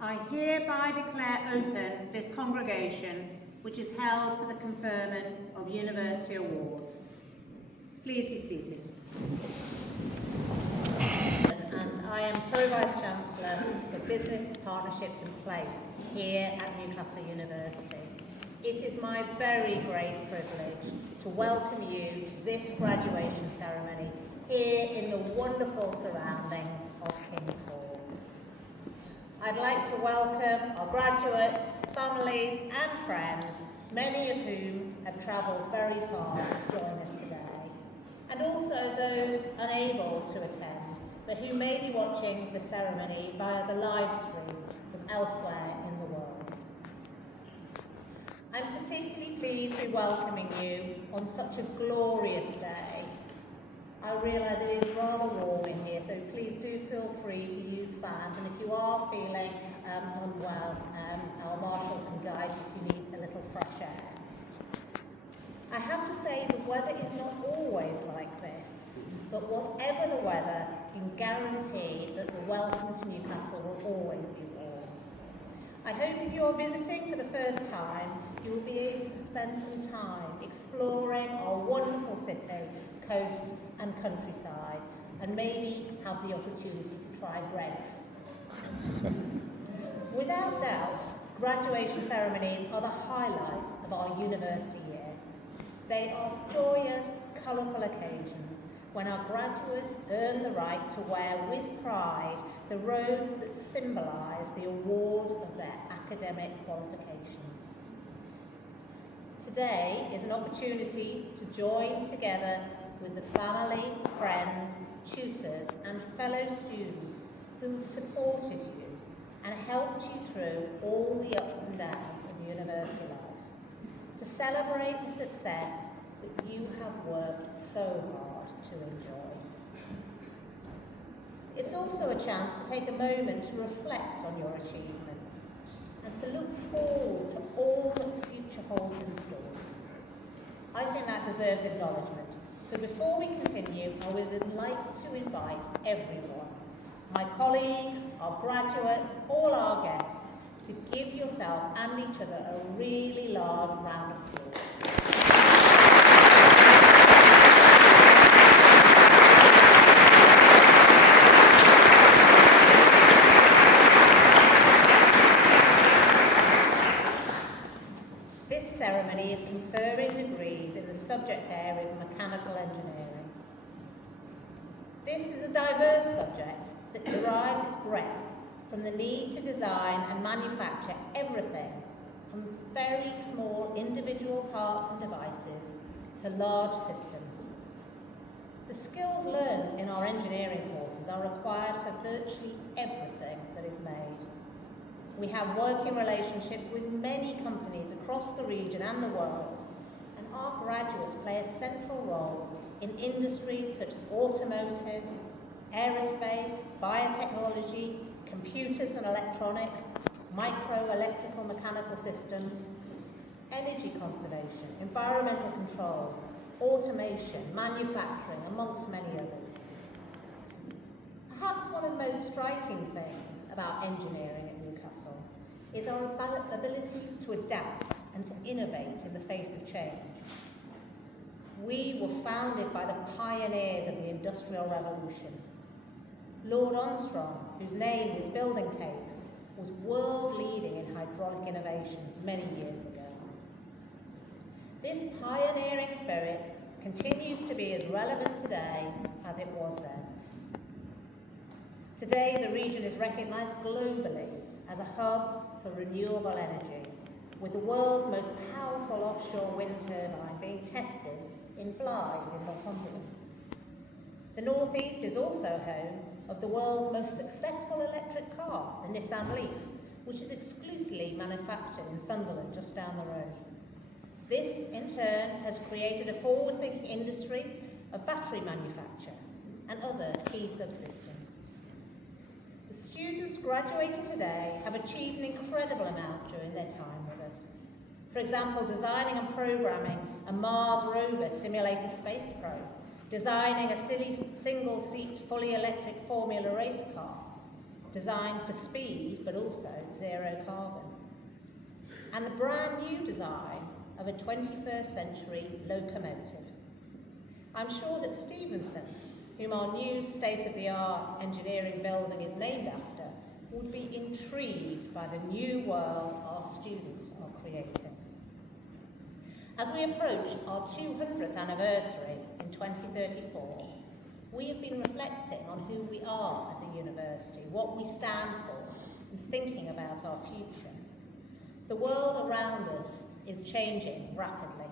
I hereby declare open this congregation, which is held for the conferment of university awards. Please be seated. And I am Pro-Vice-Chancellor for Business Partnerships and Place here at Newcastle University. It is my very great privilege to welcome you to this graduation ceremony here in the wonderful surroundings of King's Hall. I'd like to welcome our graduates, families and friends, many of whom have travelled very far to join us today, and also those unable to attend, but who may be watching the ceremony via the live stream from elsewhere in the world. I'm particularly pleased to be welcoming you on such a glorious day. I realise it is rather warm in here, so please do feel free to use fans, and if you are feeling unwell, our marshals can guide you if you need a little fresh air. I have to say the weather is not always like this, but whatever the weather, you can guarantee that the welcome to Newcastle will always be warm. I hope if you're visiting for the first time, you will be able to spend some time exploring our wonderful city, coast and countryside, and maybe have the opportunity to try breads. Without doubt, graduation ceremonies are the highlight of our university year. They are joyous, colourful occasions when our graduates earn the right to wear with pride the robes that symbolise the award of their academic qualifications. Today is an opportunity to join together with the family, friends, tutors and fellow students who have supported you and helped you through all the ups and downs of university life, to celebrate the success that you have worked so hard to enjoy. It's also a chance to take a moment to reflect on your achievements and to look forward to all that the future holds in store. I think that deserves acknowledgement. So before we continue, I would like to invite everyone, my colleagues, our graduates, all our guests, to give yourself and each other a really large round of applause. This ceremony is conferring degrees in the subject area of mechanical engineering. This is a diverse subject that derives its breadth from the need to design and manufacture everything from very small individual parts and devices to large systems. The skills learned in our engineering courses are required for virtually everything that is made. We have working relationships with many companies across the region and the world, and our graduates play a central role in industries such as automotive, aerospace, biotechnology, computers and electronics, micro-electrical mechanical systems, energy conservation, environmental control, automation, manufacturing, amongst many others. Perhaps one of the most striking things about engineering at Newcastle is our ability to adapt and to innovate in the face of change. We were founded by the pioneers of the Industrial Revolution. Lord Armstrong, whose name this building takes, was world-leading in hydraulic innovations many years ago. This pioneering spirit continues to be as relevant today as it was then. Today, the region is recognised globally as a hub for renewable energy, with the world's most powerful offshore wind turbine being tested in Blythe in Northumberland. The North East is also home of the world's most successful electric car, the Nissan Leaf, which is exclusively manufactured in Sunderland, just down the road. This, in turn, has created a forward-thinking industry of battery manufacture and other key subsystems. The students graduating today have achieved an incredible amount during their time with us. For example, designing and programming a Mars rover simulated space probe, designing a single-seat, fully electric Formula race car, designed for speed but also zero carbon. And the brand new design of a 21st century locomotive. I'm sure that Stevenson, whom our new state-of-the-art engineering building is named after, would be intrigued by the new world our students are creating. As we approach our 200th anniversary in 2034, we have been reflecting on who we are as a university, what we stand for, and thinking about our future. The world around us is changing rapidly.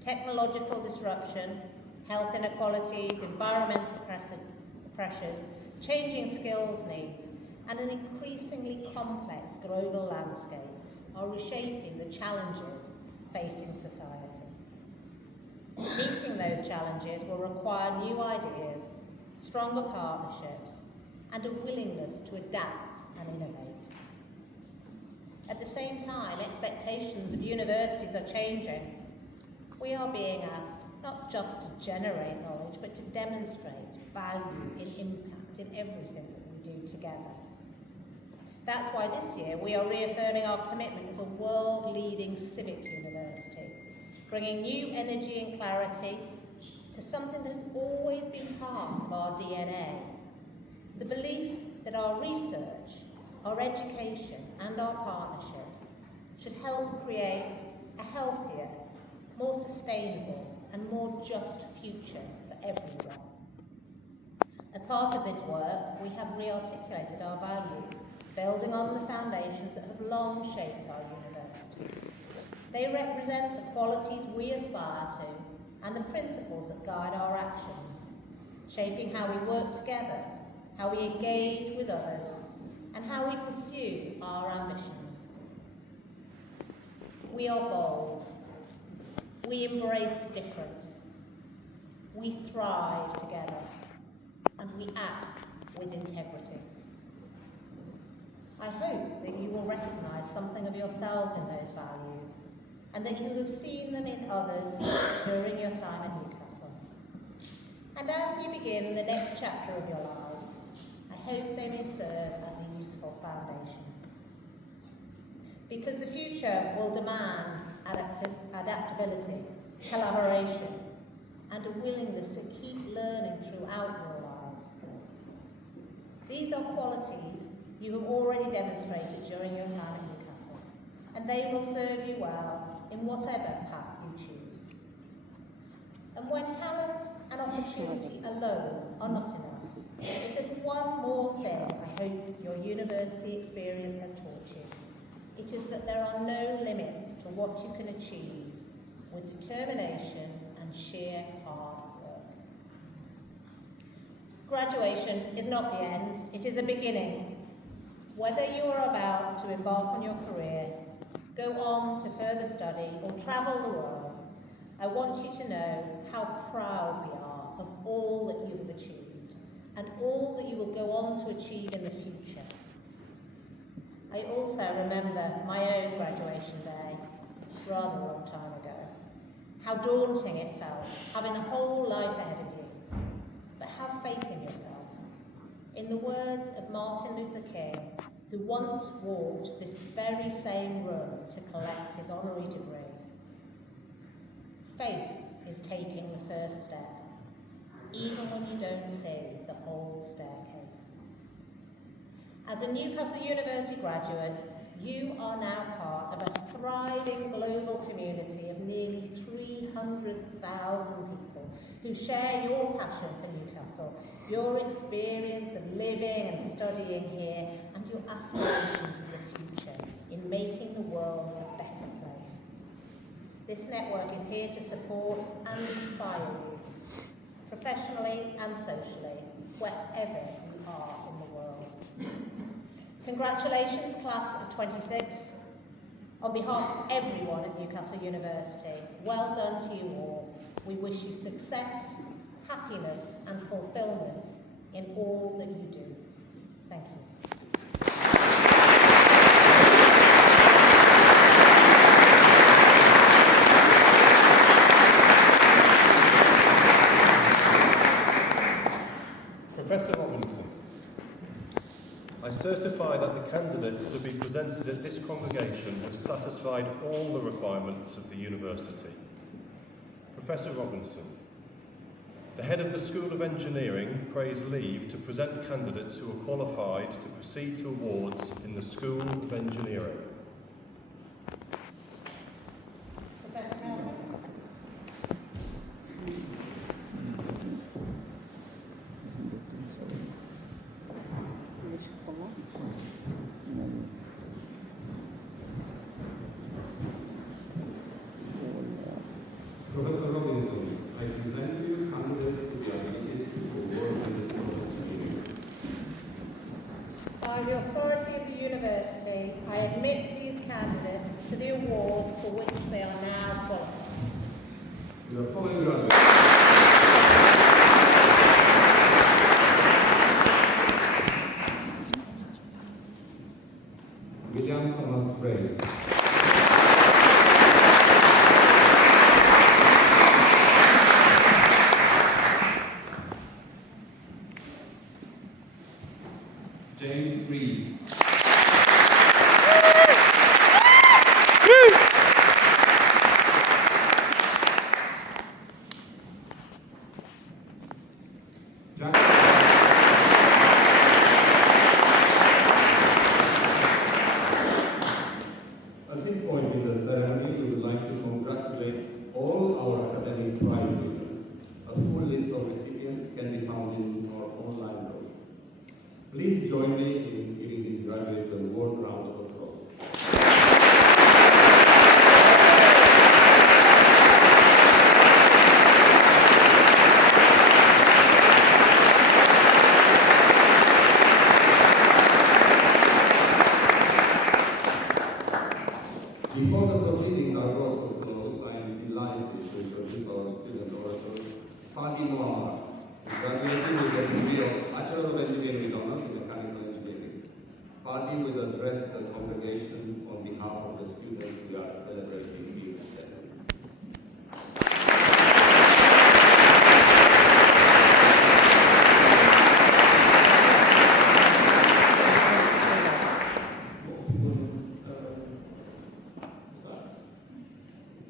Technological disruption, health inequalities, environmental pressures, changing skills needs, and an increasingly complex global landscape are reshaping the challenges facing society. Meeting those challenges will require new ideas, stronger partnerships, and a willingness to adapt and innovate. At the same time, expectations of universities are changing. We are being asked not just to generate knowledge, but to demonstrate value and impact in everything that we do together. That's why this year we are reaffirming our commitment as a world-leading civic university, bringing new energy and clarity to something that has always been part of our DNA. The belief that our research, our education and our partnerships should help create a healthier, more sustainable and more just future for everyone. As part of this work, we have re-articulated our values, building on the foundations that have long shaped our university. They represent the qualities we aspire to and the principles that guide our actions, shaping how we work together, how we engage with others, and how we pursue our ambitions. We are bold. We embrace difference. We thrive together. And we act with integrity. I hope that you will recognise something of yourselves in those values, and that you have seen them in others during your time in Newcastle. And as you begin the next chapter of your lives, I hope they may serve as a useful foundation. Because the future will demand adaptability, collaboration, and a willingness to keep learning throughout your lives. These are qualities you have already demonstrated during your time at Newcastle, and they will serve you well in whatever path you choose. And when talent and opportunity alone are not enough, if there's one more thing I hope your university experience has taught you, it is that there are no limits to what you can achieve with determination and sheer hard work. Graduation is not the end, it is a beginning. Whether you are about to embark on your career, go on to further study, or travel the world, I want you to know how proud we are of all that you have achieved and all that you will go on to achieve in the future. I also remember my own graduation day, rather a long time ago. How daunting it felt, having a whole life ahead of you. But have faith in yourself. In the words of Martin Luther King, who once walked this very same room to collect his honorary degree, faith is taking the first step, even when you don't see the whole staircase. As a Newcastle University graduate, you are now part of a thriving global community of nearly 300,000 people who share your passion for Newcastle, your experience of living and studying here, and your aspirations for the future in making the world a better place. This network is here to support and inspire you, professionally and socially, wherever you are in the world. Congratulations, class of 26. On behalf of everyone at Newcastle University, well done to you all. We wish you success, happiness and fulfilment in all that you do. Thank you. Professor Robinson, I presented at this congregation have satisfied all the requirements of the university. Professor Robinson, the head of the School of Engineering prays leave to present candidates who are qualified to proceed to awards in the School of Engineering. Professor Nelson. Professor Robinson, I present to you candidates to be admitted to awards in the School of Engineering. By the authority of the university, I admit these candidates to the awards for which they are now qualified. The following graduates. William Thomas Gray. James Rees. Jack. At this point in the ceremony, we would like to congratulate all our academic prize winners. A full list of recipients can be found in our online brochure. Please join me in giving these graduates a warm round of applause. Before the proceedings are brought to close, I am delighted to introduce our student orator, Fadi Noamara, who graduated with the degree of Bachelor of Engineering with Honors in Mechanical Engineering. Fadi will address the congregation on behalf of the students we are celebrating here today.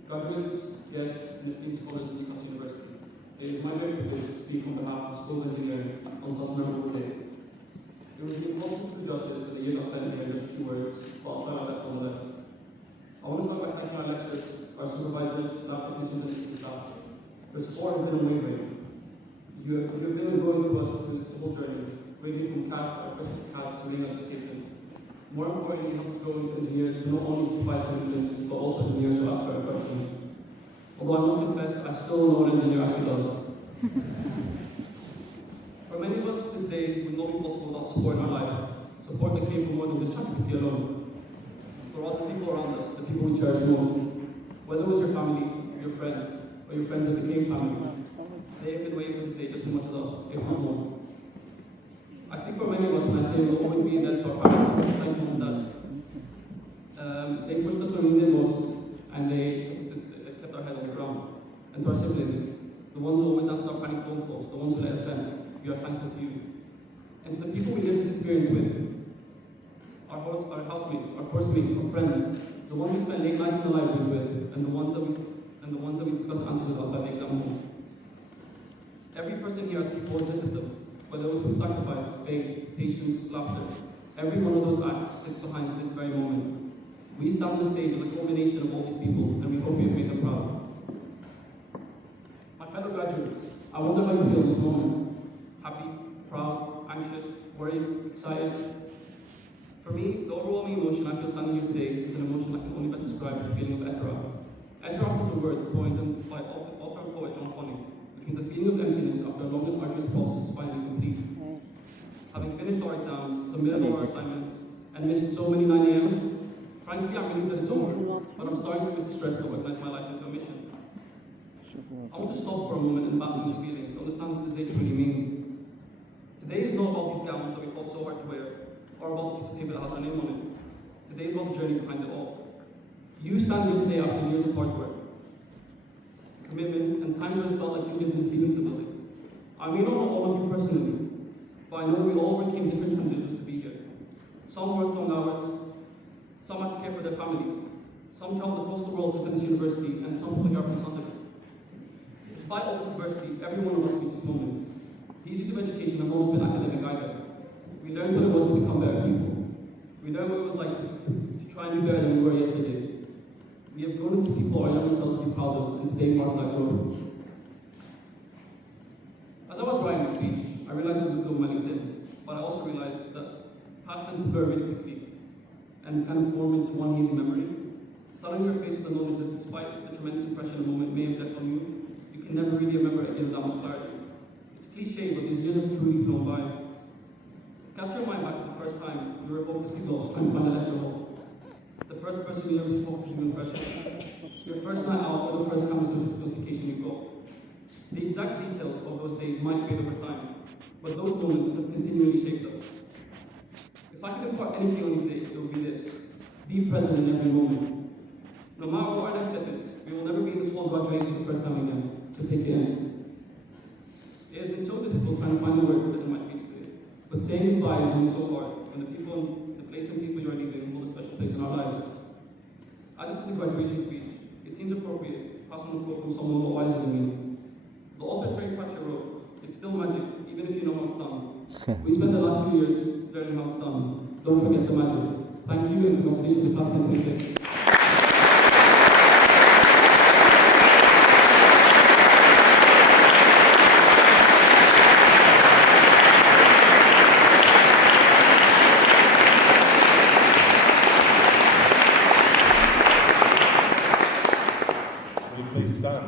Graduates, guests, and esteemed scholars of Newcastle University, it is my great privilege to speak on behalf of the School of Engineering on such a memorable day. It would be impossible to do justice to the years I spent here in just a few words, but I'll try my best nonetheless. I want to start by thanking our lecturers, our supervisors, lab technicians, and assistant staff. Their support has been unwavering. You have been going to us through the whole journey, ranging from CAD, our first CAD, to marine education. More importantly, it helps grow engineers who not only provide solutions, but also engineers who ask better questions. Although I must confess, I still don't know what an engineer actually does. For many of us, this day would not be possible without support in our life. Support that came from more than just ChatGPT alone. For all the people around us, the people we cherish most, whether it was your family, your friends, or your friends that became family, they have been waiting for this day just as much as us, if not more. I speak for many of us when I say we'll always be indebted to our parents. Thank you, Mom and Dad. They pushed us when we needed most, and they kept our head on the ground. And to our siblings, the ones who always answered our panic phone calls, the ones who let us vent, we are thankful to you. And to the people we lived this experience with, our housemates, our course mates, our friends, the ones we spent late nights in the libraries with, and the ones that we discussed answers with outside the exam hall. Every person here has people who lifted them, whether it was from sacrifice, faith, patience, laughter. Every one of those acts sits behind this very moment. We stand on the stage as a culmination of all these people, and we hope you have made them proud. My fellow graduates, I wonder how you feel this moment. Happy, proud, anxious, worried, excited. For me, the overwhelming emotion I feel standing here today is an emotion I can only best describe as a feeling of etrach. Etrach is a word coined by author and poet John Conning, which means the feeling of emptiness after a long and arduous process is finally complete. Having finished our exams, submitted all our assignments, and missed so many 9 a.m.s, frankly, I'm relieved that it's over, but I'm starting to miss the stress that organized my life into a mission. I want to stop for a moment and bask in this feeling, to understand what this day truly means. Today is not about these gowns that we fought so hard to wear, or about the piece of paper that has our name on it. Today is about the journey behind it all. You stand here today after years of hard work, commitment, and times when it felt like you lived in sleep instability. I may not know all of you personally, but I know we all overcame different challenges just to be here. Some worked long hours, for their families. Some traveled across the world to attend this university, and some public are from Sunderland. Despite all this adversity, every one of us meets this moment. The issues of education have always been academic either. We learned what it was to become better people. We learned what it was like to try and be better than we were yesterday. We have grown into people our younger selves to be proud of, and today marks that growth. As I was writing the speech, I realized it would go on my LinkedIn, but I also realized that past tends to blur really quickly and kind of form into one hazy memory. Suddenly you're faced with the knowledge that despite the tremendous impression a moment may have left on you, you can never really remember it again with that much clarity. It's cliche, but these years have truly flown by. Cast your mind back to the first time you were hopelessly lost trying to find a lecture hall. The first person you ever spoke to in freshers. Your first night out or the first campus notification you got. The exact details of those days might fade over time, but those moments have continually shaped us. If I could impart anything on you today, it would be this. Be present in every moment. No matter what our next step is, we will never be in this world graduating for the first time again, so take it in. It has been so difficult trying to find the words to end my speech today, but saying goodbye is only so hard when the people, the place and people you are leaving hold a special place in our lives. As this is a graduation speech, it seems appropriate to pass on a quote from someone a lot wiser than me. The author Terry Pratchett wrote, "It's still magic, even if you know how it's done." We spent the last few years learning how it's done. Don't forget the magic. Thank you and congratulations to Class 1026. Will you please stand?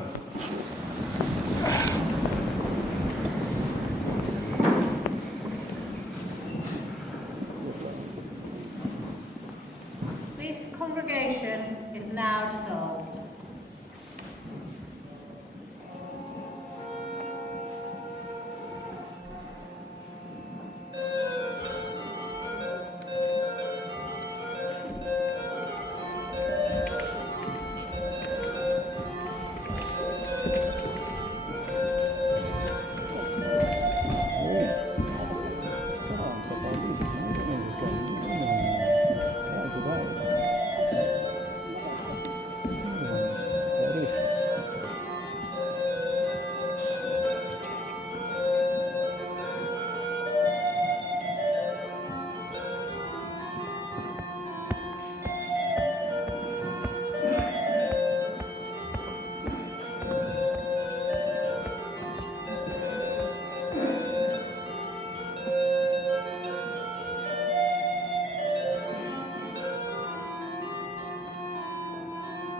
This congregation is now dissolved.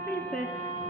Please, sis.